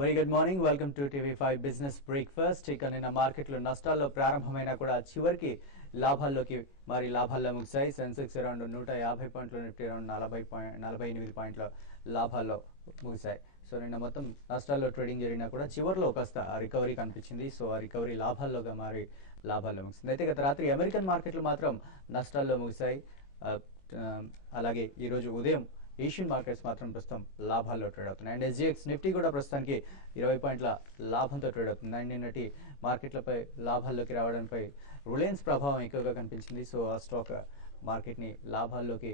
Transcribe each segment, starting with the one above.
Very good morning. Welcome to TV5 business breakfast. ఇక నిన్న మార్కెట్లో నష్టాల్లో ప్రారంభమైనా కూడా చివరికి లాభాల్లోకి మరి లాభాల్లో ముగిశాయి. సెన్సెక్స్ అరౌండ్ 150 పాయింట్లు, నిఫ్టీ అరౌండ్ 48 పాయింట్ల లాభాల్లో ముగిశాయి. సో నిన్న మొత్తం నష్టాల్లో ట్రేడింగ్ జరిగినా కూడా చివరిలో కాస్త రికవరీ కనిపించింది. సో ఆ రికవరీ లాభాల్లోగా మారి లాభాల్లో ముగిసింది. అయితే గత రాత్రి అమెరికన్ మార్కెట్లు మాత్రం నష్టాల్లో ముగిశాయి. అలాగే ఈరోజు ఉదయం ఏషియన్ మార్కెట్స్ మాత్రం ప్రస్తుతం లాభాల్లో ట్రేడ్ అవుతున్నాయి. అండ్ ఎస్జిఎక్స్ నిఫ్టీ కూడా ప్రస్తుతానికి 20 పాయింట్ల లాభంతో ట్రేడ్ అవుతుంది. అండ్ నిన్నటి మార్కెట్లపై లాభాల్లోకి రావడంపై రిలయన్స్ ప్రభావం ఎక్కువగా కనిపించింది. సో ఆ స్టాక్ మార్కెట్ని లాభాల్లోకి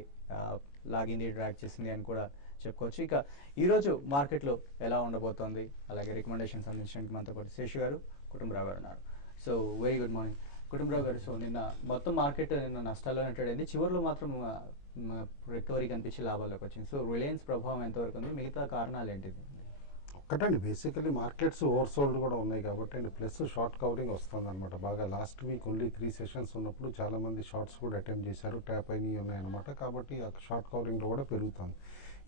లాగింది, డ్రాగ్ చేసింది అని కూడా చెప్పుకోవచ్చు. ఇక ఈరోజు మార్కెట్లో ఎలా ఉండబోతోంది, అలాగే రికమెండేషన్స్ అందించడానికి మనతో పాటు శేషు గారు, కుటుంబరావు గారు ఉన్నారు. So very good morning Kutumbarao గారు. సో నిన్న మొత్తం మార్కెట్ నిన్న నష్టాల్లోనే ట్రేడ్ అయింది. చివరిలో మాత్రం రికవరీ కనిపించి లాభాల్లోకి వచ్చింది. సో రిలయన్స్ ప్రభావం ఎంతవరకు ఉంది, మిగతా కారణాలు ఏంటిది? ఒక్కటండి, బేసికలీ మార్కెట్స్ ఓవర్సోల్డ్ కూడా ఉన్నాయి కాబట్టి అండ్ ప్లస్ షార్ట్ కవరింగ్ వస్తుంది అనమాట. బాగా లాస్ట్ వీక్ ఓన్లీ 3 సెషన్స్ ఉన్నప్పుడు చాలా మంది షార్ట్స్ కూడా అటెంప్ట్ చేశారు, ట్యాప్ అయినవి ఉన్నాయన్నమాట. కాబట్టి ఆ షార్ట్ కవరింగ్లో కూడా పెరుగుతుంది.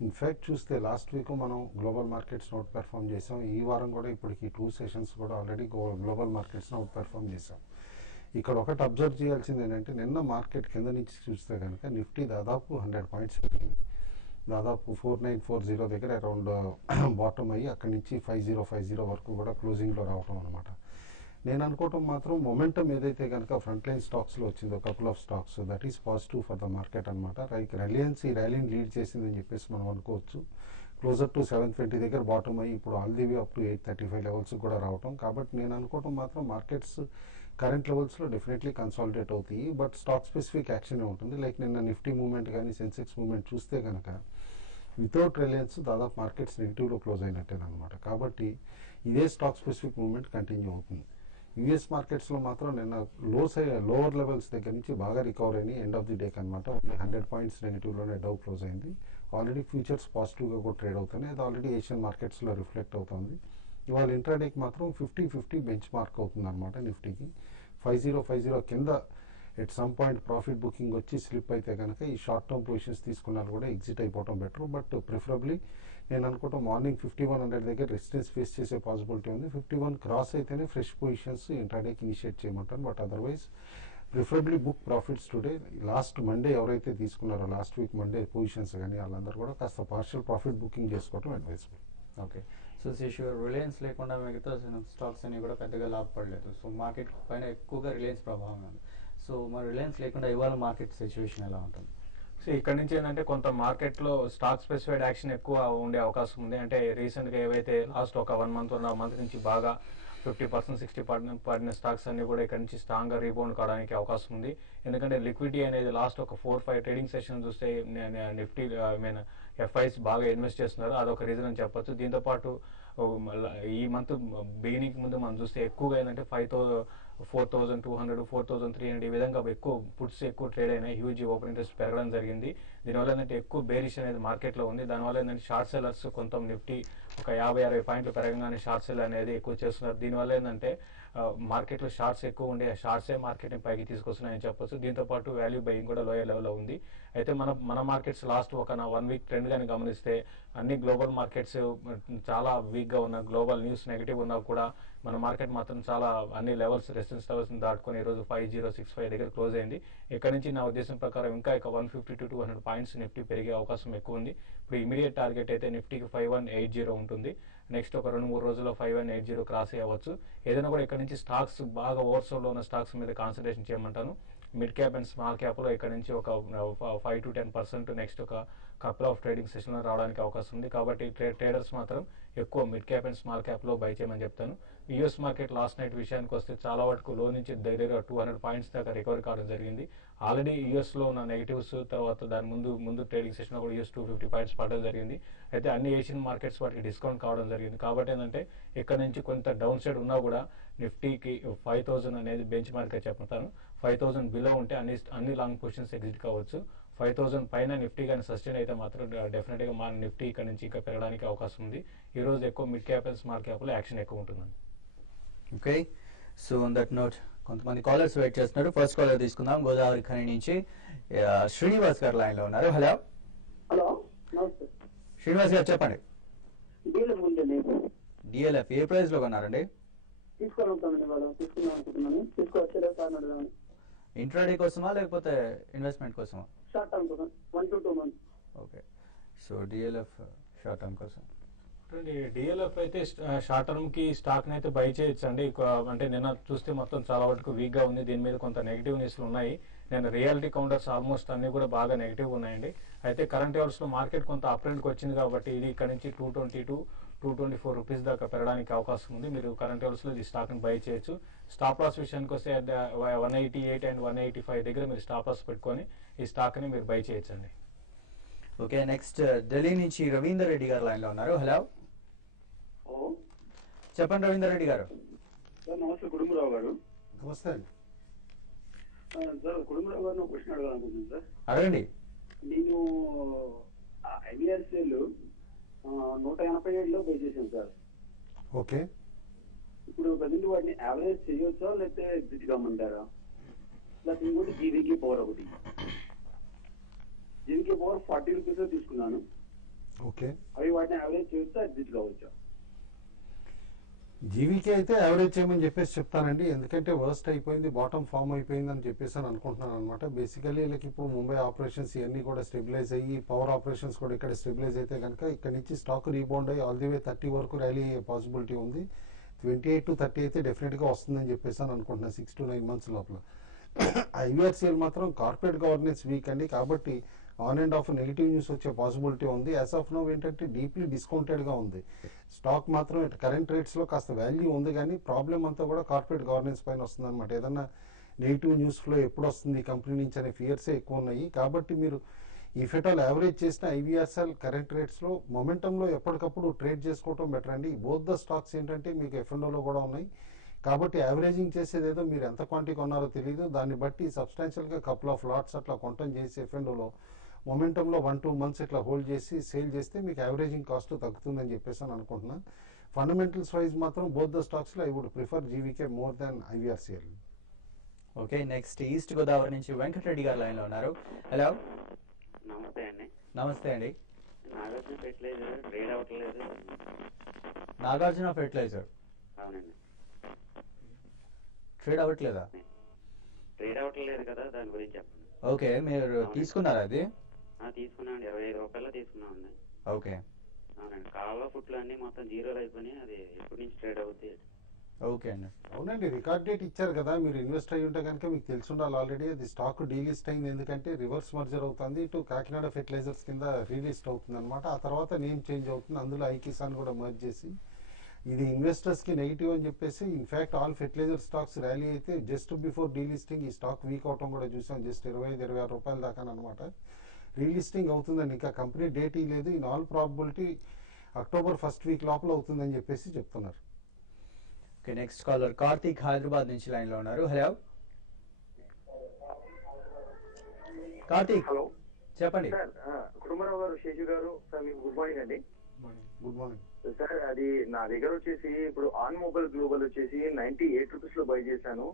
ఇన్ఫ్యాక్ట్ చూస్తే లాస్ట్ వీక్ మనం గ్లోబల్ మార్కెట్స్ని అవుట్ పెర్ఫామ్ చేసాం. ఈ వారం కూడా ఇప్పటికి 2 సెషన్స్ కూడా ఆల్రెడీ గ్లోబల్ మార్కెట్స్ని అవుట్ పెర్ఫామ్ చేసాం. ఇక్కడ ఒకటి అబ్జర్వ్ చేయాల్సింది ఏంటంటే, నిన్న మార్కెట్ కింద నుంచి చూస్తే కనుక నిఫ్టీ దాదాపు 100 పాయింట్స్ పెరిగింది. దాదాపు 4940 దగ్గర అరౌండ్ బాటమ్ అయ్యి అక్కడి నుంచి 5050 వరకు కూడా క్లోజింగ్లో రావటం అనమాట. నేను అనుకోవటం మాత్రం మొమెంటం ఏదైతే కనుక ఫ్రంట్ లైన్ స్టాక్స్లో వచ్చిందో couple of stocks, that is positive for the market అనమాట. లైక్ రిలయన్స్ ఈ ర్యాలీని లీడ్ చేసిందని చెప్పేసి మనం అనుకోవచ్చు. క్లోజర్ టు 720 దగ్గర బాటమ్ అయ్యి ఇప్పుడు all the way up to 835 levels కూడా రావటం. కాబట్టి నేను అనుకోవటం మాత్రం మార్కెట్స్ కరెంట్ లెవెల్స్లో డెఫినెట్లీ కన్సాలిడేట్ అవుతాయి. బట్ స్టాక్ స్పెసిఫిక్ యాక్షన్ ఉంటుంది. లైక్ నిన్న నిఫ్టీ మూవ్మెంట్ కానీ సెన్సెక్స్ మూవ్మెంట్ చూస్తే కనుక వితౌట్ రిలయన్స్ దాదాపు మార్కెట్స్ నెగిటివ్లో క్లోజ్ అయినట్టేనమాట. కాబట్టి ఇదే స్టాక్ స్పెసిఫిక్ మూవ్మెంట్ కంటిన్యూ అవుతుంది. యూఎస్ మార్కెట్స్లో మాత్రం నిన్న లోవర్ లెవెల్స్ దగ్గర నుంచి బాగా రికవర్ అయినాయి. ఎండ్ ఆఫ్ ది డేక్ అనమాట. ఓన్లీ 100 పాయింట్స్ నెగిటివ్లోనే డౌ క్లోజ్ అయింది. ఆల్రెడీ ఫ్యూచర్స్ పాజిటివ్గా కూడా ట్రేడ్ అవుతున్నాయి. అది ఆల్రెడీ ఏషియన్ మార్కెట్స్లో రిఫ్లెక్ట్ అవుతుంది. ఇవాళ ఇంట్రాడేకి మాత్రం 50-50 బెంచ్ మార్క్ అవుతుంది అనమాట. నిఫ్టీకి 5050 కింద at some point profit booking వచ్చి స్లిప్ అయితే కనుక ఈ షార్ట్ టర్మ్ పొజిషన్స్ తీసుకున్నారు కూడా ఎగ్జిట్ అయిపోవడం బెటర్. బట్ ప్రిఫరబ్లీ నేను అనుకుంటాం మార్నింగ్ 5100 దగ్గర రెసిస్టెన్స్ ఫేస్ చేసే పాసిబిలిటీ ఉంది. 51 క్రాస్ అయితేనే ఫ్రెష్ పొజిషన్స్ ఇంట్రాడేకి ఇనిషియేట్ చేయమంటాను. But otherwise preferably book profits today. Last Monday ఎవరైతే తీసుకున్నారో లాస్ట్ వీక్ మండే పొజిషన్స్ కానీ వాళ్ళందరూ కూడా కాస్త పార్షియల్ ప్రాఫిట్ బుకింగ్ చేసుకోవడం advisable. Okay. So Seshu, Reliance లేకుండా మిగతా స్టాక్స్ అన్ని కూడా పెద్దగా లాభపడలేదు. సో మార్కెట్ పైన ఎక్కువగా రిలయన్స్ ప్రభావం ఉంది. సో మరి రిలయన్స్ లేకుండా ఇవాళ మార్కెట్ సిచ్యువేషన్ ఎలా ఉంటుంది? సో ఇక్కడ నుంచి ఏంటంటే కొంత మార్కెట్లో స్టాక్ స్పెసిఫైడ్ యాక్షన్ ఎక్కువ ఉండే అవకాశం ఉంది. అంటే రీసెంట్గా ఏవైతే లాస్ట్ ఒక 1 మంత్ నుంచి బాగా 50%, 60% పడిన స్టాక్స్ అన్ని కూడా ఇక్కడ నుంచి స్ట్రాంగ్గా రీబౌండ్ కావడానికి అవకాశం ఉంది. ఎందుకంటే లిక్విడిటీ అనేది లాస్ట్ ఒక 4-5 ట్రేడింగ్ సెషన్ చూస్తే నిఫ్టీ ఎఫ్ఐస్ బాగా ఇన్వెస్ట్ చేస్తున్నారు. అదొక రీజన్ అని చెప్పొచ్చు. దీంతోపాటు ఈ మంత్ బిగినింగ్ ముందు మనం చూస్తే ఎక్కువగా ఏంటంటే 4,200, 4,300 ఈ విధంగా ఎక్కువ పుట్స్ ఎక్కువ ట్రేడ్ అయినాయి. హ్యూజ్ ఓపెన్ ఇంట్రెస్ట్ పెరగడం జరిగింది. దీనివల్ల ఏంటంటే ఎక్కువ బేరిష్ అనేది మార్కెట్లో ఉంది. దానివల్ల ఏంటంటే షార్ట్ సెల్లర్స్ కొంత నిఫ్టీ ఒక 50-60 పాయింట్లు పెరగగానే షార్ట్ సెల్ అనేది ఎక్కువ చేస్తున్నారు. దీనివల్ల ఏంటంటే మార్కెట్లో షార్ట్స్ ఎక్కువ ఉండే షార్ట్సే మార్కెట్ని పైకి తీసుకొస్తున్నాయని చెప్పొచ్చు. దీంతోపాటు వాల్యూ బయింగ్ కూడా లోయర్ లెవెల్లో ఉంది. అయితే మన మార్కెట్స్ లాస్ట్ ఒక 1 వీక్ ట్రెండ్ కానీ గమనిస్తే అన్ని గ్లోబల్ మార్కెట్స్ చాలా వీక్గా ఉన్న, గ్లోబల్ న్యూస్ నెగిటివ్ ఉన్నా కూడా మన మార్కెట్ మాత్రం చాలా అన్ని లెవెల్స్ రెసిస్టెన్స్ లెవెల్స్ దాటుకొని ఈరోజు 5065 దగ్గర క్లోజ్ అయింది. ఇక్కడ నుంచి నా ఉద్దేశం ప్రకారం ఇంకా 150-200 పాయింట్స్ నిఫ్టీ పెరిగే అవకాశం ఎక్కువ ఉంది. ఇప్పుడు ఇమీడియట్ టార్గెట్ అయితే నిఫ్టీకి 5180 ఉంటుంది. నెక్స్ట్ ఒక 2-3 రోజుల్లో 5180 క్రాస్ అవ్వచ్చు. ఏదైనా కూడా ఇక్కడ నుంచి స్టాక్స్ బాగా ఓవర్సోల్లో ఉన్న స్టాక్స్ మీద కాన్సన్ట్రేషన్ చేయమంటాను. మిడ్ క్యాప్ అండ్ స్మాల్ క్యాప్లో ఇక్కడ నుంచి ఒక 5-10% నెక్స్ట్ ఒక కపుల్ ఆఫ్ ట్రేడింగ్ సెషన్లో రావడానికి అవకాశం ఉంది. కాబట్టి ట్రేడర్స్ మాత్రం ఎక్కువ మిడ్ క్యాప్ అండ్ స్మాల్ క్యాప్లో బై చేయమని చెప్తాను. యూఎస్ మార్కెట్ లాస్ట్ నైట్ విషయానికి వస్తే చాలా వరకు లో నుంచి దగ్గర 200 పాయింట్స్ దాకా రికవరీ కావడం జరిగింది. ఆల్రెడీ యూఎస్లో ఉన్న నెగిటివ్స్ తర్వాత దాని ముందు ట్రేడింగ్ సెషన్లో కూడా యూఎస్ 250 పాయింట్స్ పడడం జరిగింది. అయితే అన్ని ఏషియన్ మార్కెట్స్ వాటికి డిస్కౌంట్ కావడం జరిగింది. కాబట్టి ఏంటంటే ఇక్కడ నుంచి కొంత డౌన్ సైడ్ ఉన్నా కూడా నిఫ్టీకి 5000 అనేది బెంచ్ మార్క్ చెప్తాను. 5000 బిలో ఉంటే అన్ని లాంగ్ పొజిషన్స్ ఎగ్జిట్ కావచ్చు. 5000 పైన నిఫ్టీ కానీ సస్టైన్ అయితే మాత్రం డెఫినెట్గా మా నిఫ్టీ ఇక్కడ నుంచి ఇంకా పెరగడానికి అవకాశం ఉంది. ఈ రోజు ఎక్కువ మిడ్ క్యాప్ అండ్ స్మాల్ క్యాప్లో యాక్షన్ ఎక్కువ ఉంటుందండి. Okay. So on that note కొంతమంది కాలర్స్ వెయిట్ చేస్తున్నారు. ఫస్ట్ కాలర్ తీసుకుందాం. గోదావరి ఖని నుంచి శ్రీనివాస్ గారు లైన్ లో ఉన్నారు. హలో. హలో, నమస్తే శ్రీనివాస్ గారు చెప్పండి. డిఎల్ఎఫ్ ఏ ప్రైస్ లో కొన్నారండి? తీసుకోవాలనుకుంటానండి, వాళ్ళు తీసుకుందాం అనుకుంటున్నాను. తీసుకోవచ్చా సార్ అడుగుదామని. ఇంట్రాడే కోసమా లేకపోతే ఇన్వెస్ట్మెంట్ కోసమా? షార్ట్ టర్మ్ కోసం 1 to 2 months. Okay, so DLF short term కోసం. డిఎల్ఎఫ్ అయితే షార్ట్ టర్మ్ కి స్టాక్ అయితే బై చేయొచ్చు అండి. అంటే నిన్న చూస్తే మొత్తం చాలా వరకు వీక్ గా ఉంది. దీని మీద కొంత నెగిటివ్ న్యూస్ ఉన్నాయి. నేను రియాలిటీ కౌంటర్స్ ఆల్మోస్ట్ అన్ని కూడా బాగా నెగిటివ్ ఉన్నాయండి. అయితే కరెంట్ అవర్స్ లో మార్కెట్ కొంత అప్ ట్రెండ్ కి వచ్చింది కాబట్టి ఇది ఇక్కడ నుంచి 222-224 రూపీస్ దాకా పెరగడానికి అవకాశం ఉంది. మీరు కరెంట్ అవర్స్ లో ఈ స్టాక్ ని బై చేయొచ్చు. స్టాప్ లాస్ విషయానికి వస్తే 188 and 185 దగ్గర మీరు స్టాప్ లాస్ పెట్టుకొని ఈ స్టాక్ ని మీరు బై చేయొచ్చండి. ఓకే, నెక్స్ట్ ఢిల్లీ నుంచి రవీందర్ రెడ్డి గారు లైన్ లో ఉన్నారు. హలో, చెప్పండి రవీందర్ రెడ్డి గారు. సార్ నమస్తే, కుటుంబరావు గారు. నమస్తే అండి. సార్ కుటుంబరావు గారిని ఒక క్వశ్చన్ అడగాలనుకుంటున్నాను సార్. అడగండి. నేను ఐవిఆర్సీఎల్ 187లో పే చేశాను సార్. ఓకే, ఇప్పుడు ప్రజెంట్ వాటిని యావరేజ్ చేయొచ్చా లేకపోతే ఎగ్జిట్ కమ్మంటారా? ప్లస్ ఇంకోటి జీవీకే పవర్ ఒకటి. జీవీకే పవర్ 40 రూపీస్ తీసుకున్నాను. ఓకే. అవి వాటిని యావరేజ్ చేయొచ్చా ఎగ్జిట్ కావచ్చా? జీవీకే అయితే యావరేజ్ చేయమని చెప్పేసి చెప్తానండి. ఎందుకంటే వర్స్ట్ అయిపోయింది, బాటమ్ ఫామ్ అయిపోయింది అని చెప్పేసి అని అనుకుంటున్నాను అనమాట. బేసికలీ వీళ్ళకి ఇప్పుడు ముంబై ఆపరేషన్స్ ఇవన్నీ కూడా స్టెబిలైజ్ అయ్యి పవర్ ఆపరేషన్స్ కూడా ఇక్కడ స్టెబిలైజ్ అయితే కనుక ఇక్కడ నుంచి స్టాక్ రీబౌండ్ అయ్యి ఆల్ ది వే 30 వరకు ర్యాలీ అయ్యే పాసిబిలిటీ ఉంది. 28 to 30 అయితే డెఫినెట్గా వస్తుందని చెప్పేసి అని అనుకుంటున్నాను 6 to 9 months లోపల. ఐవీఆర్సీఎల్ మాత్రం కార్పొరేట్ గవర్నెన్స్ వీక్ అండి, కాబట్టి on and of negative news వచ్చే పాసిబిలిటీ ఉంది. యాజ్ ఆఫ్ నో ఏంటంటే డీప్లీ డిస్కౌంటెడ్గా ఉంది స్టాక్. మాత్రం కరెంట్ రేట్స్లో కాస్త వాల్యూ ఉంది, కానీ ప్రాబ్లం అంతా కూడా కార్పొరేట్ గవర్నెన్స్ పైన వస్తుంది అనమాట. ఏదన్నా నెగిటివ్ న్యూస్ ఫ్లో ఎప్పుడు వస్తుంది కంపెనీ నుంచి అనే ఫియర్సే ఎక్కువ ఉన్నాయి. కాబట్టి మీరు ఇఫ్ ఎట్ ఆల్ యావరేజ్ చేసిన ఐవీఆర్ఎల్ కరెంట్ రేట్స్లో మొమెంటంలో ఎప్పటికప్పుడు ట్రేడ్ చేసుకోవటం బెటర్ అండి. బోత్ ద స్టాక్స్ ఏంటంటే మీకు ఎఫ్ఎండోలో కూడా ఉన్నాయి, కాబట్టి యావరేజింగ్ చేసేది ఏదో మీరు ఎంత క్వాంటిటీ కొన్నారో తెలియదు, దాన్ని బట్టి సబ్స్టాన్షియల్గా కపుల్ ఆఫ్ లాట్స్ అట్లా కొనటం చేసి ఎఫ్ఎండోలో మొమెంటంలో 1-2 months ఇట్లా హోల్డ్ చేసి సేల్ చేస్తే మీకు యావరేజింగ్ కాస్ట్ తగ్గుతుందని చెప్పేసి అని అనుకుంటున్నాను. ఫండమెంటల్స్ వైజ్ మాత్రం బోత్ ద స్టాక్స్లో I would prefer GVK more than IVRCL. Okay, next East Godavari నుంచి వెంకటరెడ్డి గారు లైన్ లో ఉన్నారు. హలో, నమస్తే అండి. నమస్తే అండి. నాగార్జున ఫెర్టిలైజర్ ట్రేడ్ అవ్వట్లేదు. నాగార్జున ఫెర్టిలైజర్ అవునండి, ట్రేడ్ అవ్వట్లేదా? ట్రేడ్ అవ్వట్లేదు కదా, దాని గురించి చెప్పండి. ఓకే, మీరు తీసుకున్నారా అది? తీసుకున్నామండి, 25 రూపాయలు తీసుకున్నామండి. ఓకే, అవునండి. కాలువ ఫుట్లు అన్ని మొత్తం జీరోలు అయిపోయినాయి. అది ఎప్పటి నుంచి ట్రేడ్ అవుతుంది? ఓకే అండి. అవునండి, రికార్డ్ డేట్ ఇచ్చారు కదా, మీరు ఇన్వెస్ట్ అయ్యి ఉంటే కనుక మీకు తెలిసి ఉండాలి ఆల్రెడీ. అది స్టాక్ డీలిస్ట్ అయింది, ఎందుకంటే రివర్స్ మర్జర్ అవుతుంది, ఇటు కాకినాడ ఫెర్టిలైజర్స్ కింద రీలిస్ట్ అవుతుంది అనమాట. ఆ తర్వాత నేమ్ చేంజ్ అవుతుంది, అందులో ఐకిసాన్ కూడా మర్జ్ చేసి ఇది ఇన్వెస్టర్స్కి నెగిటివ్ అని చెప్పేసి in fact all fertiliser stocks rally అయితే జస్ట్ బిఫోర్ డీలిస్టింగ్ ఈ స్టాక్ వీక్ అవటం కూడా చూసాం. జస్ట్ 25-26 రూపాయల దాకా అనమాట. రీలిస్టింగ్ అవుతుందని ఇంకా కంపెనీ డేట్ లేదు. In all probability October 1st week లోపల అవుతుందని చెప్పేసి చెప్తున్నారు. Okay, next caller Karthik Hyderabad నుంచి లైన్ లో ఉన్నారు. హలో కార్తీక్. హలో, చెప్పండి సార్. కుటుంబరావు గారు, శేషు గారు, సార్ మీకు గుడ్ మార్నింగ్ అండి. గుడ్ మార్నింగ్ సార్, అది నా దగ్గర వచ్చేసి ఇప్పుడు ఆన్ మొబైల్ గ్లోబల్ వచ్చేసి 98 రూపీస్ లో బై చేశాను.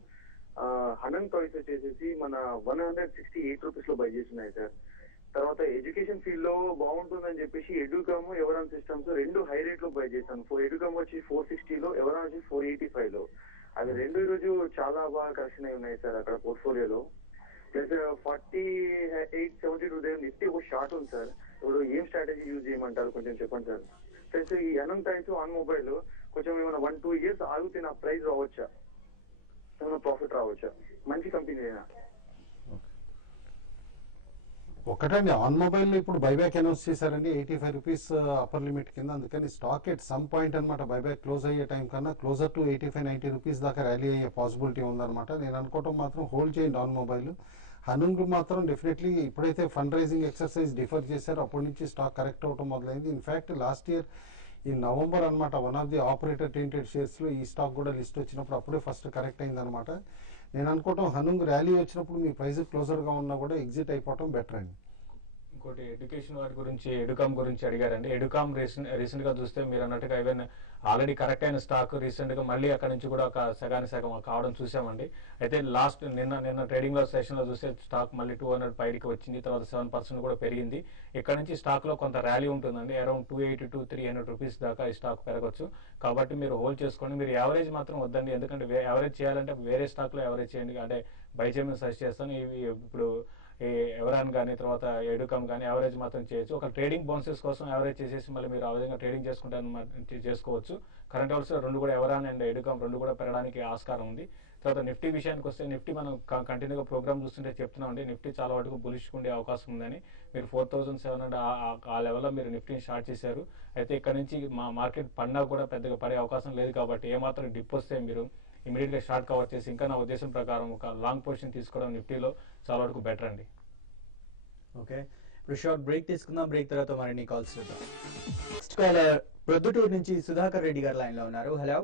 హండ్రెడ్ టాయ్స్ వచ్చేసి మన 168 రూపీస్ లో బై చేస్తున్నాయి సార్. తర్వాత ఎడ్యుకేషన్ ఫీల్డ్ లో బాగుంటుందని చెప్పేసి ఎడ్యుకమ్, ఎవరాన్ సిస్టమ్స్ రెండు హై రేట్ లో బై చేశాను. ఎడ్యుకమ్ వచ్చి 460 లో, ఎవరాన్ వచ్చి 485 లో. అవి రెండు ఈ రోజు చాలా బాగా కరెక్షన్ అయి ఉన్నాయి సార్ అక్కడ పోర్ట్ఫోలియోలో. ప్లస్ 48-72 దగ్గర నిఫ్టీ ఒక షార్ట్ ఉంది సార్. ఇప్పుడు ఏం స్ట్రాటజీ యూజ్ చేయమంటారు కొంచెం చెప్పండి సార్. ప్లస్ ఈ అనంత టైమ్స్ ఆన్ మొబైల్ కొంచెం ఏమైనా 1-2 years ఆగితే నా ప్రైస్ రావచ్చా, ఏమైనా ప్రాఫిట్ రావచ్చా? మంచి కంపెనీ అయినా. ఒకటండి, ఆన్ మొబైల్ ఇప్పుడు బైబ్యాక్ అనౌన్స్ చేశారండి 85 రూపీస్ అప్పర్ లిమిట్ కింద. అందుకని స్టాక్ ఎట్ సమ్ పాయింట్ అనమాట బైబ్యాక్ క్లోజ్ అయ్యే టైం కన్నా క్లోజర్ టు 85-90 రూపీస్ దాకా ర్యాలీ అయ్యే పాసిబిలిటీ ఉందన్నమాట. నేను అనుకోవటం మాత్రం హోల్డ్ చేయండి ఆన్ మొబైల్. హనుంగ్ మాత్రం డెఫినెట్లీ ఇప్పుడైతే ఫండ్ రైజింగ్ ఎక్సర్సైజ్ డిఫర్ చేశారు అప్పటి నుంచి స్టాక్ కరెక్ట్ అవటం మొదలైంది. ఇన్ఫ్యాక్ట్ లాస్ట్ ఇయర్ ఈ నవంబర్ అనమాట one of the operator tainted షేర్స్లో ఈ స్టాక్ కూడా లిస్ట్ వచ్చినప్పుడు అప్పుడే ఫస్ట్ కరెక్ట్ అయిందనమాట. నేను అనుకోవటం హనుంగ్ ర్యాలీ వచ్చినప్పుడు మీ ప్రైస్ క్లోజర్గా ఉన్నా కూడా ఎగ్జిట్ అయిపోవటం బెటర్ అండి. ఇంకోటి ఎడ్యుకేషన్ వారి గురించి ఎడుకామ్ గురించి అడిగారండి. ఎడుకామ్ రీసెంట్ గా చూస్తే మీరు అన్నట్టుగా ఈవెన్ ఆల్రెడీ కరెక్ట్ అయిన స్టాక్ రీసెంట్ గా మళ్ళీ అక్కడ నుంచి కూడా ఒక సగం కావడం చూసామండి. అయితే లాస్ట్ నిన్న ట్రేడింగ్ లో సెషన్ లో చూస్తే స్టాక్ మళ్ళీ 200 పైకి వచ్చింది, తర్వాత 7% కూడా పెరిగింది. ఇక్కడ నుంచి స్టాక్ లో కొంత ర్యాలీ ఉంటుందండి, అరౌండ్ 280 to 300 రూపీస్ దాకా ఈ స్టాక్ పెరగచ్చు. కాబట్టి మీరు హోల్డ్ చేసుకోండి. మీరు యావరేజ్ మాత్రం వద్దండి, ఎందుకంటే యావరేజ్ చేయాలంటే వేరే స్టాక్ లో యావరేజ్ చేయండి, అంటే బై చేయమని సజెస్ట్ చేస్తాను. ఇవి ఇప్పుడు ఎవరాన్ కానీ తర్వాత ఎడుకామ్ కానీ యావరేజ్ మాత్రం చేయొచ్చు. ఒక ట్రేడింగ్ బౌన్సెస్ కోసం యావరేజ్ చేసేసి మళ్ళీ మీరు ఆ విధంగా ట్రేడింగ్ చేసుకోవచ్చు. కరెంట్ అవర్స్ రెండు కూడా ఎవరాన్ అండ్ ఎడుకామ్ రెండు కూడా పెరగడానికి ఆస్కారం ఉంది. తర్వాత నిఫ్టీ విషయానికి వస్తే నిఫ్టీ మనం కంటిన్యూగా ప్రోగ్రామ్ చూస్తుంటే చెప్తున్నాం అండి, నిఫ్టీ చాలా వరకు బులిష్ ఉండే అవకాశం ఉందని. మీరు 4700 ఆ లెవెల్లో మీరు నిఫ్టీని స్టార్ట్ చేశారు. అయితే ఇక్కడ నుంచి మార్కెట్ పడినా కూడా పెద్దగా పడే అవకాశం లేదు. కాబట్టి ఏమాత్రం డిప్ వస్తే మీరు ఇమీడియట్ గా షార్ట్ కవర్ చేసి ఇంకా నా ఉద్దేశం ప్రకారం ఒక లాంగ్ పొజిషన్ తీసుకోవడం నిఫ్టీలో చాలా వరకు బెటర్ అండి. ఓకే, ఇప్పుడు షార్ట్ బ్రేక్ తీసుకుందాం. బ్రేక్ తర్వాత మరిన్ని కాల్స్ చూద్దాం. నెక్స్ట్ కాలర్ ప్రొద్దుటూరు నుంచి సుధాకర్ రెడ్డి గారు లైన్ లో ఉన్నారు. హలో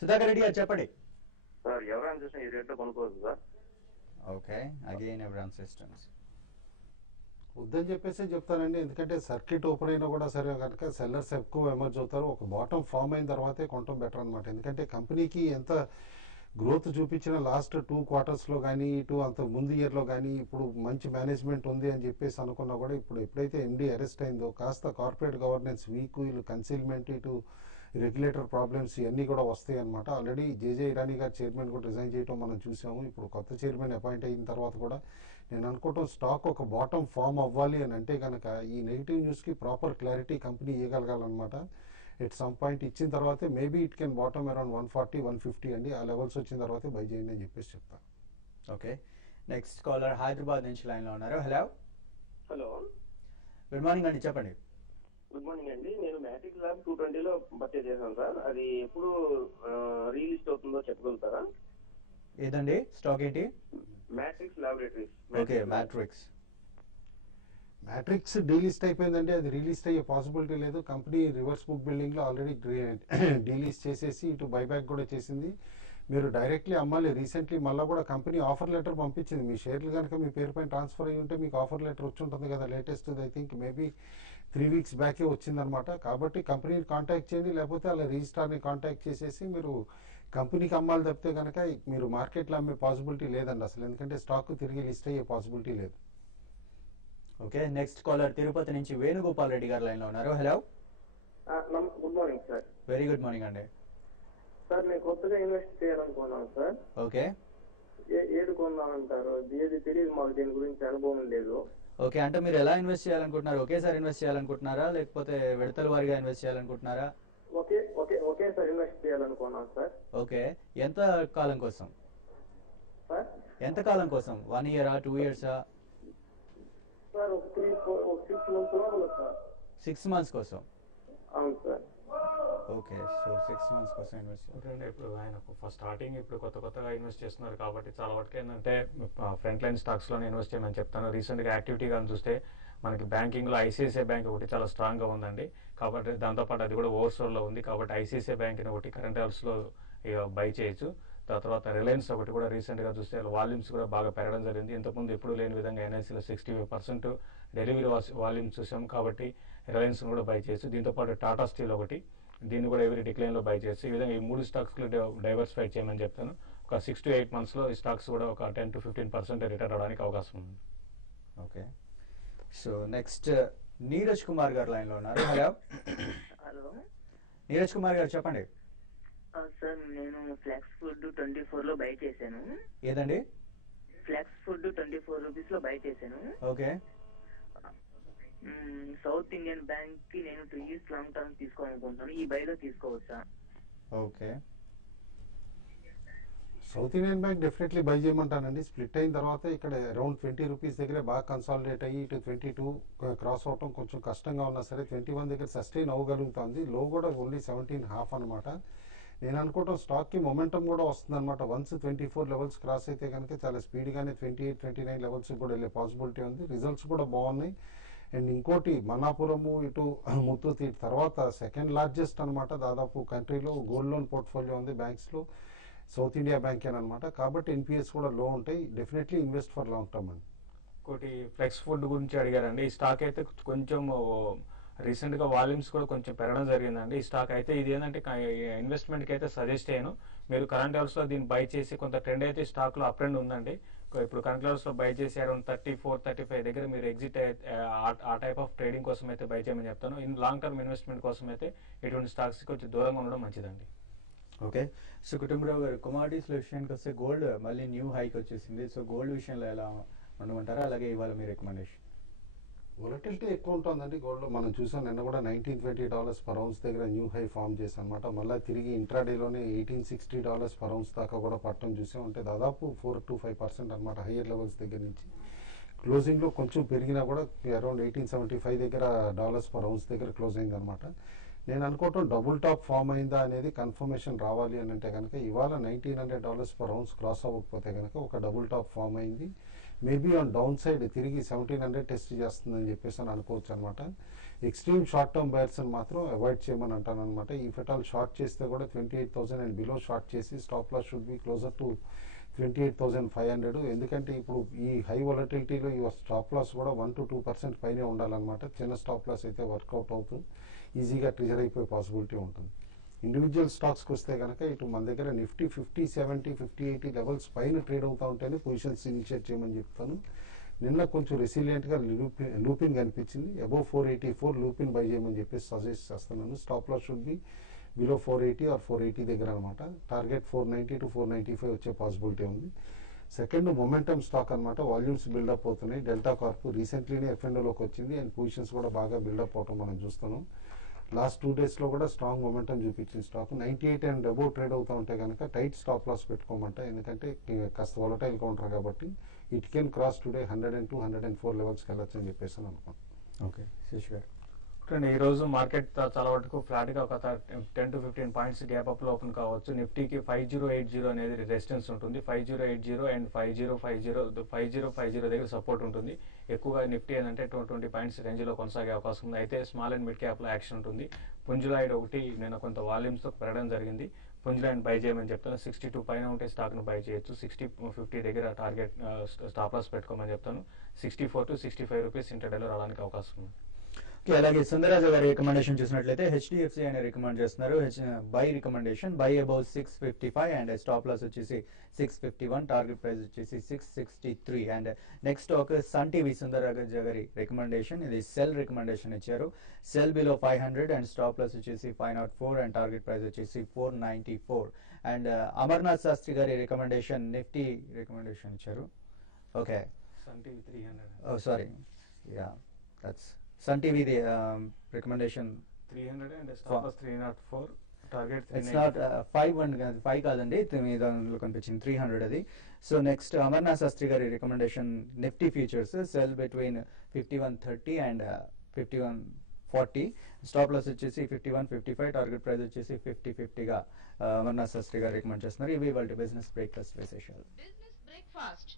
సుధాకర్ రెడ్డి గారు చెప్పండి. సార్ ఎవరైనా చూసిన ఈ రేట్లో కొనుక్కోవచ్చు సార్? ఓకే, అగైన్ ఎవరాన్ సిస్టమ్స్ వద్దని చెప్పేసి చెప్తానండి, ఎందుకంటే సర్క్యూట్ ఓపెన్ అయినా కూడా సరే కనుక సెల్లర్స్ ఎక్కువ ఎమర్జ్ అవుతారు. ఒక బాటమ్ ఫామ్ అయిన తర్వాతే కొనటం బెటర్ అనమాట. ఎందుకంటే కంపెనీకి ఎంత గ్రోత్ చూపించిన లాస్ట్ 2 quartersలో కానీ ఇటు అంత ముందు ఇయర్లో కానీ ఇప్పుడు మంచి మేనేజ్మెంట్ ఉంది అని చెప్పేసి అనుకున్నా కూడా ఇప్పుడు ఎప్పుడైతే ఎండీ అరెస్ట్ అయిందో కాస్త కార్పొరేట్ గవర్నెన్స్ వీక్, వీళ్ళు కన్సీల్మెంట్, ఇటు రెగ్యులేటర్ ప్రాబ్లమ్స్ ఇవన్నీ కూడా వస్తాయి అనమాట. ఆల్రెడీ జేజే ఇరానీ గారు చైర్మన్ కూడా రిజైన్ చేయడం మనం చూసాము. ఇప్పుడు కొత్త చైర్మన్ అపాయింట్ అయిన తర్వాత కూడా నేను అనుకోవటం స్టాక్ ఒక బాటమ్ ఫామ్ అవ్వాలి అని అంటే కనుక ఈ నెగిటివ్ న్యూస్కి ప్రాపర్ క్లారిటీ కంపెనీ ఇవ్వగలగాలన్నమాట. ఎట్ సమ్ పాయింట్ ఇచ్చిన తర్వాతే maybe it can bottom around 140, 150 అండి. ఆ లెవెల్స్ వచ్చిన తర్వాతే బై చేయండి అని చెప్పేసి చెప్తాను. ఓకే, నెక్స్ట్ కాలర్ హైదరాబాద్ నుంచి లైన్ లో ఉన్నారు. హలో హలో, గుడ్ మార్నింగ్ అండి, చెప్పండి. గుడ్ మార్నింగ్ అండి. నేను మ్యాట్రిక్స్ ల్యాబ్ 220లో పర్చేజ్ చేశాను సార్. అది ఎప్పుడు రీలిస్ట్ అవుతుందో చెప్పగలుగుతారా? ఏదండి స్టాక్ ఏంటి? Matrix laboratories. Okay, matrix delist అయిపోయిందండి, అది రీలిస్ట్ అయ్యే పాసిబిలిటీ లేదు. కంపెనీ రివర్స్ బుక్ బిల్డింగ్లో ఆల్రెడీ డీలిస్ట్ చేసేసి ఇటు బైబ్యాక్ కూడా చేసింది. మీరు డైరెక్ట్లీ అమ్మాలి. రీసెంట్లీ మళ్ళీ కూడా కంపెనీ ఆఫర్ లెటర్ పంపించింది. మీ షేర్లు కనుక మీ పేరు పైన ట్రాన్స్ఫర్ అయ్యి ఉంటే మీకు ఆఫర్ లెటర్ వచ్చి ఉంటుంది కదా, latest I think maybe 3 weeks బ్యాకే వచ్చిందనమాట. కాబట్టి కంపెనీని కాంటాక్ట్ చేయండి, లేకపోతే అలా రిజిస్ట్రార్ని కాంటాక్ట్ చేసేసి మీరు కంపెనీకి అమ్మాలి తప్పితే కనుక మీరు మార్కెట్లో అమ్మే పాసిబిలిటీ లేదండి అసలు, ఎందుకంటే స్టాక్ తిరిగి లిస్ట్ అయ్యే పాసిబిలిటీ లేదు. ఓకే, నెక్స్ట్ కాలర్ తిరుపతి నుంచి వేణుగోపాల్ రెడ్డి గారు లైన్ లో ఉన్నారు. Hello good morning sir. Very good morning అండి. సార్ నేను కొత్తగా ఇన్వెస్ట్ చేయాలనుకున్నాను సార్. ఓకే, ఏది కొందామంటారు? ఏది తెలియదు మాకు, దీని గురించి అనుభవం లేదు. ఓకే, అంటే మీరు ఎలా ఇన్వెస్ట్ చేయాలనుకుంటున్నారు? ఒకేసారి ఇన్వెస్ట్ చేయాలనుకుంటున్నారా, లేకపోతే విడతల వారీగా ఇన్వెస్ట్ చేయాలనుకుంటున్నారా? ఒకేసారి ఇన్వెస్ట్ చేయాలనుకున్నాను సార్. ఓకే, ఎంత కాలం కోసం? సార్ ఎంత కాలం కోసం? 1 year, 2 years? సార్ ఒక 6 months లోపల సార్. 6 months కోసం. అవును సార్. ఓకే, సో 6 months కోసం ఇన్వెస్ట్. ఓకే అండి, ఇప్పుడు ఆయన ఫస్ట్ స్టార్టింగ్ ఇప్పుడు కొత్తగా ఇన్వెస్ట్ చేస్తున్నారు కాబట్టి చాలా వరకు ఏంటంటే ఫ్రంట్ లైన్ స్టాక్స్ లోనే ఇన్వెస్ట్ చేయమని చెప్తాను. రీసెంట్ గా యాక్టివిటీ కానీ చూస్తే మనకి బ్యాంకింగ్ లో ఐసిఐసిఐ బ్యాంక్ ఒకటి చాలా స్ట్రాంగ్ గా ఉందండి. కాబట్టి దాంతోపాటు అది కూడా ఓవర్సోల్ లో ఉంది. కాబట్టి ఐసిఐసిఐ బ్యాంక్ ఒకటి కరెంట్ అవర్స్ లో బై చేయొచ్చు. తర్వాత రిలయన్స్ ఒకటి కూడా రీసెంట్ గా చూస్తే వాల్యూమ్స్ కూడా బాగా పెరగడం జరిగింది. ఇంతకుముందు ఎప్పుడు లేని విధంగా ఎన్ఐసిలో 65% డెలివరీ వాల్యూమ్ చూసాం. కాబట్టి రిలయన్స్ కూడా బై చేయొచ్చు. దీంతో పాటు టాటా స్టీల్ ఒకటి, దీన్ని కూడా ఎవరి డిక్లైన్ లో బై చేయొచ్చు. ఈ విధంగా ఈ 3 స్టాక్స్ డైవర్సిఫై చేయమని చెప్తాను. ఒక 6 to 8 months లో ఈ స్టాక్స్ కూడా ఒక 10 to 15% రిటర్న్ అవడానికి అవకాశం ఉంది. Okay, so next Neeraj Kumar గారు లైన్ లో ఉన్నారు. హలో హలో, నీరజ్ కుమార్ గారు చెప్పండి. సార్ నేను ఫ్లెక్స్ ఫుడ్ 24 లో బై చేశాను. ఏదండి? ఫ్లెక్స్ ఫుడ్ 24 రూపీస్ లో బై చేశాను. ఓకే, సౌత్ ఇండియన్ బ్యాంక్ కి నేను 2 years లాంగ్ టర్మ్ తీసుకోవాలనుకుంటున్నాను. ఈ బైలో తీసుకోవచ్చా? Okay, South Indian Bank definitely buy చేయమంటానండి. స్ప్లిట్ అయిన తర్వాత ఇక్కడ అరౌండ్ 20 రూపీస్ దగ్గర బాగా కన్సాలిడేట్ అయ్యి ఇటు 22 క్రాస్ అవటం కొంచెం కష్టంగా ఉన్నా సరే 21 దగ్గర సస్టైన్ అవ్వగలుగుతుంది. లో కూడా ఓన్లీ 17.5 అనమాట. నేను అనుకోవటం స్టాక్కి మొమెంటం కూడా వస్తుంది అనమాట. వన్స్ 24 లెవెల్స్ క్రాస్ అయితే కనుక చాలా స్పీడ్గానే 28, 29 లెవెల్స్ కూడా వెళ్ళే పాసిబిలిటీ ఉంది. రిజల్ట్స్ కూడా బాగున్నాయి. అండ్ ఇంకోటి మన్నాపురము ఇటు ముత్తూట్ తర్వాత సెకండ్ లార్జెస్ట్ అనమాట దాదాపు కంట్రీలో గోల్డ్ లోన్ పోర్ట్ఫోలియో ఉంది బ్యాంక్స్లో సౌత్ ఇండియా బ్యాంక్ అనమాట. కాబట్టి ఎన్పిఎస్ కూడా లో ఉంటాయి. Definitely invest for long term అండి. ఇంకోటి ఫ్లెక్స్ ఫుడ్ గురించి అడిగారండి. ఈ స్టాక్ అయితే కొంచెం రీసెంట్ గా వాల్యూమ్స్ కూడా కొంచెం పెరగడం జరిగిందండి. ఈ స్టాక్ అయితే ఇది ఏంటంటే ఇన్వెస్ట్మెంట్ కి అయితే సజెస్ట్ చేయను. మీరు కరెంట్ లెవెల్స్ లో దీన్ని బై చేసి కొంత ట్రెండ్ అయితే స్టాక్ లో అప్ ట్రెండ్ ఉందండి. ఇప్పుడు కరెంట్ లెవెల్స్ లో బై చేసి అరౌండ్ 34-35 దగ్గర మీరు ఎగ్జిట్ ఆ టైప్ ఆఫ్ ట్రేడింగ్ కోసం అయితే బై చేయమని చెప్తాను. ఇన్ లాంగ్ టర్మ్ ఇన్వెస్ట్మెంట్ కోసం అయితే ఇటువంటి స్టాక్స్ కొంచెం దూరంగా ఉండడం మంచిదండి. ఓకే. సో కుటుంబరావు గారు, కమాడిటీస్ విషయానికి వస్తే గోల్డ్ మళ్ళీ న్యూ హైక్ వచ్చేసింది. సో గోల్డ్ విషయంలో ఎలా ఉండమంటారా? అలాగే ఇవాళ మీ రికమెండేషన్? వొలటిలిటీ ఎక్కువ ఉంటుందండి గోల్డ్లో. మనం చూసాం నిన్న కూడా $1920 పర్ ఔన్స్ దగ్గర న్యూ హై ఫామ్ చేసి అనమాట. మళ్ళీ తిరిగి ఇంట్రాడేలోనే $1860 పర్ ఔన్స్ దాకా కూడా పట్టడం చూసాం. అంటే దాదాపు 4-5% అనమాట హయ్యర్ లెవెల్స్ దగ్గర నుంచి. క్లోజింగ్లో కొంచెం పెరిగినా కూడా అరౌండ్ 1875 దగ్గర డాలర్స్ పర్ ఔన్స్ దగ్గర క్లోజ్ అయింది అనమాట. నేను అనుకోవటం డబుల్ టాప్ ఫామ్ అయిందా అనేది కన్ఫర్మేషన్ రావాలి అని అంటే కనుక ఇవాళ $1900 పర్ ఔన్స్ క్రాస్ అవ్వకపోతే కనుక ఒక డబుల్ టాప్ ఫామ్ అయింది. మేబీ ఆన్ డౌన్ సైడ్ తిరిగి 1700 టెస్ట్ చేస్తుందని చెప్పేసి అని అనుకోవచ్చు అనమాట. ఎక్స్ట్రీమ్ షార్ట్ టర్మ్ బయర్స్ అని మాత్రం అవాయిడ్ చేయమని అంటాను అనమాట. ఈ ఫెటాల్ షార్ట్ చేస్తే కూడా 28,000 అండ్ బిలో షార్ట్ చేసి stop loss should be closer to 28,500. ఎందుకంటే ఇప్పుడు ఈ హై వొలటిలిటీలో ఈ స్టాప్ లాస్ కూడా 1-2% పైనే ఉండాలన్నమాట. చిన్న స్టాప్ లాస్ అయితే వర్కౌట్ అవుతూ ఈజీగా ట్రిజర్ అయిపోయే పాసిబిలిటీ ఉంటుంది. ఇండివిజువల్ స్టాక్స్కి వస్తే కనుక ఇటు మన దగ్గర నిఫ్టీ 50, 70, 50, 80 లెవెల్స్ పైన ట్రేడ్ అవుతూ ఉంటేనే పొజిషన్స్ ఇనిషియేట్ చేయమని చెప్తాను. నిన్న కొంచెం రెసిలియంట్గా లూపింగ్ అనిపించింది. అబోవ్ 484 లూపిన్ బై చేయమని చెప్పేసి సజెస్ట్ చేస్తున్నాను. Stop loss should be below 480 or 480 దగ్గర అనమాట. టార్గెట్ 490 to 495 వచ్చే పాసిబిలిటీ ఉంది. సెకండ్ మొమెంటమ్ స్టాక్ అనమాట. వాల్యూమ్స్ బిల్డప్ అవుతున్నాయి. డెల్టా కార్ప్ రీసెంట్లీనే ఎఫ్ఎండోలోకి వచ్చింది అండ్ పొజిషన్స్ కూడా బాగా బిల్డప్ అవటం మనం చూస్తున్నాం. లాస్ట్ 2 డేస్లో కూడా స్ట్రాంగ్ మొమెంటం చూపించిన స్టాక్ 98 అండ్ అబోవ్ ట్రేడ్ అవుతూ ఉంటే కనుక టైట్ స్టాప్ లాస్ పెట్టుకోమంట. ఎందుకంటే కాస్త వొలటైల్ కౌంటర్ కాబట్టి ఇట్ కెన్ క్రాస్ టుడే 102, 104 లెవెల్స్కి వెళ్ళొచ్చు అని చెప్పేసి అనుకుంటున్నాను. ఓకే. శేష్ గారు? ఈ రోజు మార్కెట్ చాలా వరకు ఫ్లాట్ గా ఒక 10 to 15 పాయింట్స్ గ్యాప్ అప్ లో ఓపెన్ కావచ్చు. నిఫ్టీకి 5080 అనేది రెసిస్టెన్స్ ఉంటుంది. 5080 అండ్ 5050 దగ్గర సపోర్ట్ ఉంటుంది. ఎక్కువగా నిఫ్టీ ఏంటంటే 20 పాయింట్స్ రేంజ్ లో కొనసాగే అవకాశం ఉంది. అయితే స్మాల్ అండ్ మిడ్ క్యాప్ లో యాక్షన్ ఉంటుంది. పుంజులాయిడ్ ఒకటి నేను కొంత వాల్యూమ్స్ తో పెరగడం జరిగింది. పుంజులాయిడ్ బై చేయమని చెప్తాను. 62 పైన ఉంటే స్టాక్ ను బై చేయొచ్చు. 60-50 దగ్గర టార్గెట్ స్టాప్ లాస్ పెట్టుకోమని చెప్తాను. 64 to 65 రూపీస్ ఇంటర్డేలో రావడానికి అవకాశం ఉంది. అలాగే సుందరరాజు గారి రికమెండేషన్ చూసినట్లయితే హెచ్డిఎఫ్సి అని రికమెండ్ చేస్తున్నారు. Buy recommendation buy above 655 and stop loss వచ్చేసి 651, టార్గెట్ ప్రైస్ వచ్చేసి 663. అండ్ నెక్స్ట్ ఒక సన్ టీవీ సుందరరాజు గారి రికమెండేషన్, ఇది సెల్ రికమెండేషన్ ఇచ్చారు. Sell below 500 and stop loss వచ్చేసి 504 అండ్ టార్గెట్ ప్రైస్ వచ్చేసి 494. అండ్ అమర్నాథ్ శాస్త్రి గారి రికమెండేషన్ నిఫ్టీ రికమెండేషన్ ఇచ్చారు. Okay. Sun TV 300. Oh, sorry. Yeah, that's Sun TV. The recommendation 300 and stop loss 304, target 390. It's not 5 కాదండి, దానిలో కనిపించింది 300 అది. So next Amarnath Shastri గారి recommendation Nifty futures sell between 5130 and 5140. Stop loss వచ్చేసి 5155, target price వచ్చేసి 5050గా అమర్నాథ్ శాస్త్రి గారు recommend చేస్తున్నారు. ఇవి వాళ్ళ బిజినెస్ బ్రేక్ఫాస్ట్ విశేషాలు. Business breakfast